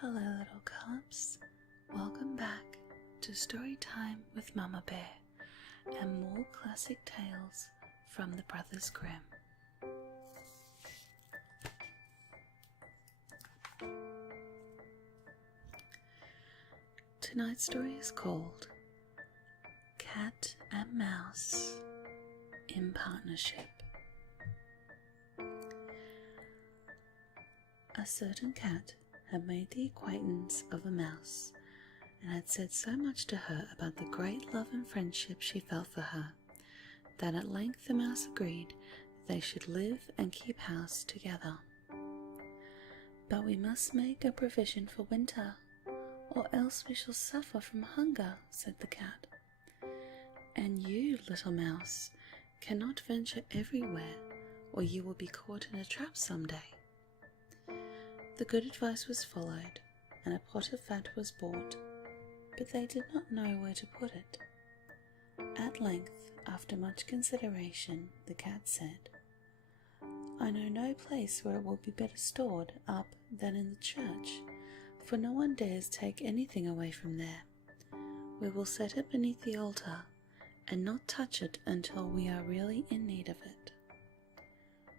Hello little cubs, welcome back to Storytime with Mama Bear and more classic tales from the Brothers Grimm. Tonight's story is called Cat and Mouse in Partnership. A certain cat had made the acquaintance of a mouse and had said so much to her about the great love and friendship she felt for her that at length the mouse agreed that they should live and keep house together. "But we must make a provision for winter, or else we shall suffer from hunger," said the cat. "And you, little mouse, cannot venture everywhere, or you will be caught in a trap some day." The good advice was followed, and a pot of fat was bought, but they did not know where to put it. At length, after much consideration, the cat said, "I know no place where it will be better stored up than in the church, for no one dares take anything away from there. We will set it beneath the altar, and not touch it until we are really in need of it."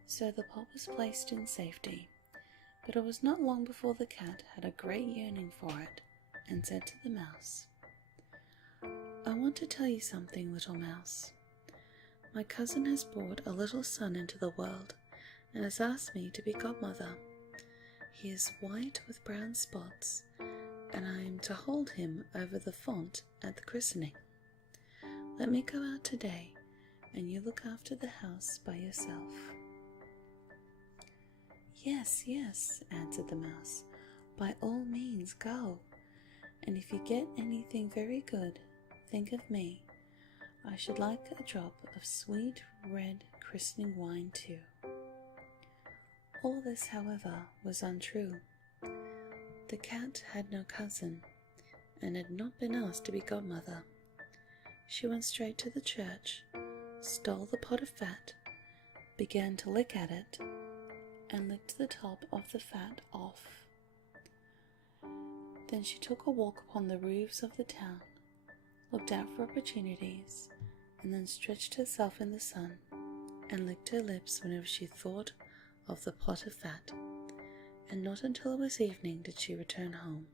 So the pot was placed in safety. But it was not long before the cat had a great yearning for it, and said to the mouse, "I want to tell you something, little mouse. My cousin has brought a little son into the world, and has asked me to be godmother. He is white with brown spots, and I am to hold him over the font at the christening. Let me go out today, and you look after the house by yourself." "Yes, yes," answered the mouse, "by all means go, and if you get anything very good, think of me. I should like a drop of sweet red christening wine too." All this, however, was untrue. The cat had no cousin, and had not been asked to be godmother. She went straight to the church, stole the pot of fat, began to lick at it, and licked the top of the fat off. Then she took a walk upon the roofs of the town, looked out for opportunities, and then stretched herself in the sun, and licked her lips whenever she thought of the pot of fat, and not until it was evening did she return home.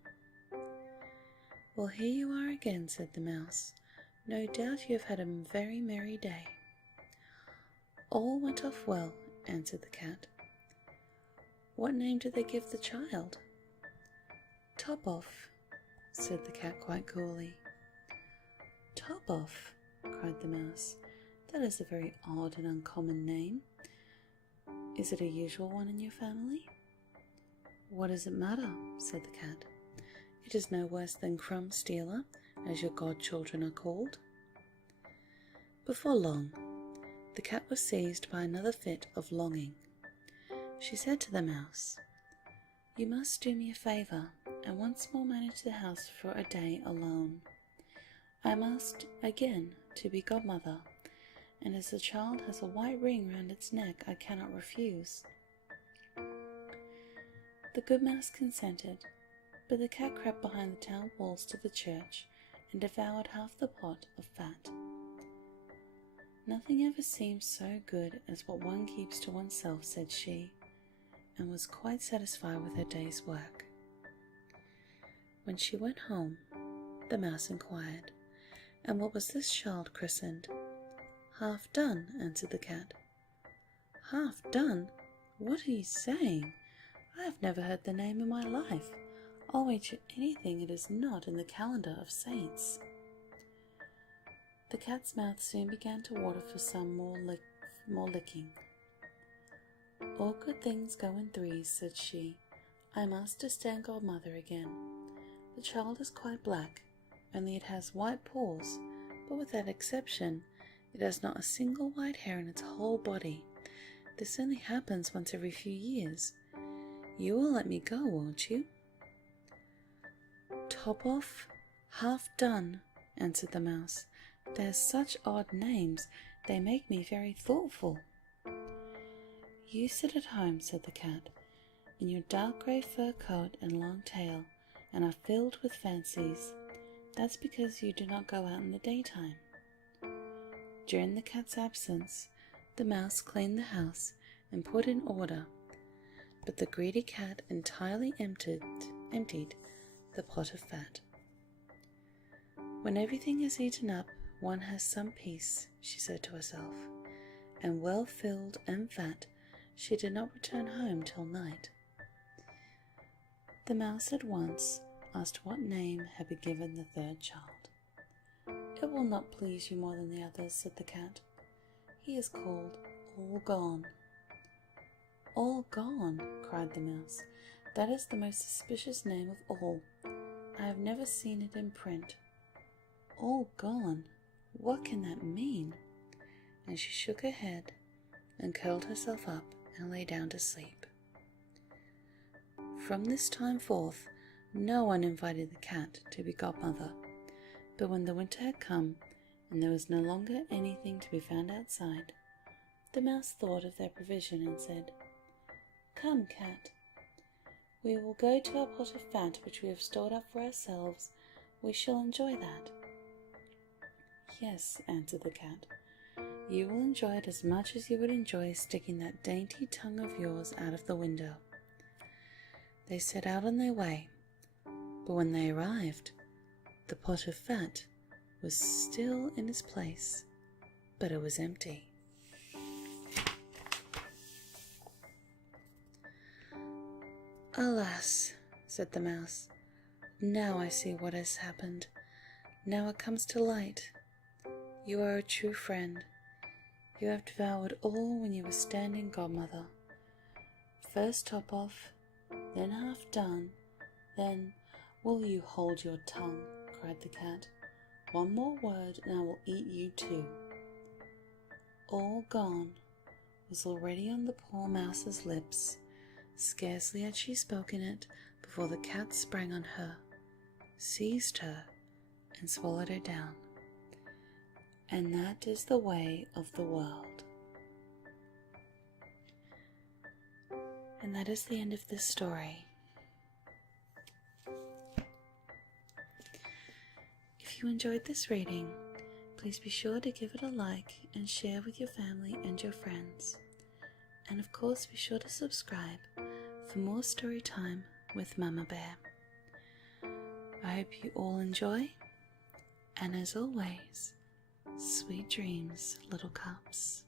"Well, here you are again," said the mouse. "No doubt you have had a very merry day." "All went off well," answered the cat. "What name did they give the child?" "Top off," said the cat quite coolly. "Top off," cried the mouse. "That is a very odd and uncommon name. Is it a usual one in your family?" "What does it matter?" said the cat. "It is no worse than Crumb Stealer, as your godchildren are called." Before long, the cat was seized by another fit of longing. She said to the mouse, "You must do me a favour, and once more manage the house for a day alone. I am asked again to be godmother, and as the child has a white ring round its neck, I cannot refuse." The good mouse consented, but the cat crept behind the town walls to the church and devoured half the pot of fat. "Nothing ever seems so good as what one keeps to oneself," said she, and was quite satisfied with her day's work. When she went home, the mouse inquired, "And what was this child christened?" "Half done," answered the cat. "Half done? What are you saying? I have never heard the name in my life. I'll wager anything it is not in the calendar of saints." The cat's mouth soon began to water for some more licking. "All good things go in threes," said she. "I am asked to stand godmother again. The child is quite black, only it has white paws, but with that exception, it has not a single white hair in its whole body. This only happens once every few years. You will let me go, won't you?" "Top off, half done," answered the mouse. "They are such odd names, they make me very thoughtful." "You sit at home," said the cat, "in your dark grey fur coat and long tail, and are filled with fancies. That's because you do not go out in the daytime. During the cat's absence, the mouse cleaned the house and put in order, but the greedy cat entirely emptied the pot of fat. When everything is eaten up, one has some peace, she said to herself, and well filled and fat, she did not return home till night. The mouse at once asked what name had been given the third child. "It will not please you more than the others," said the cat. "He is called All Gone." "All Gone," cried the mouse. "That is the most suspicious name of all. I have never seen it in print. All Gone? What can that mean?" And she shook her head and curled herself up and lay down to sleep. From this time forth, no one invited the cat to be godmother, but when the winter had come and there was no longer anything to be found outside, the mouse thought of their provision and said, "Come, cat, we will go to our pot of fat which we have stored up for ourselves. We shall enjoy that." "Yes," answered the cat, "you will enjoy it as much as you would enjoy sticking that dainty tongue of yours out of the window." They set out on their way, but when they arrived, the pot of fat was still in its place, but it was empty. "Alas," said the mouse, "now I see what has happened. Now it comes to light. You are a true friend. You have devoured all when you were standing godmother. First top off, then half done, then—" "Will you hold your tongue?" cried the cat. "One more word and I will eat you too." "All Gone" was already on the poor mouse's lips. Scarcely had she spoken it before the cat sprang on her, seized her, and swallowed her down. And that is the way of the world. And that is the end of this story. If you enjoyed this reading, please be sure to give it a like and share with your family and your friends. And of course, be sure to subscribe for more story time with Mama Bear. I hope you all enjoy, and as always, sweet dreams, little cups.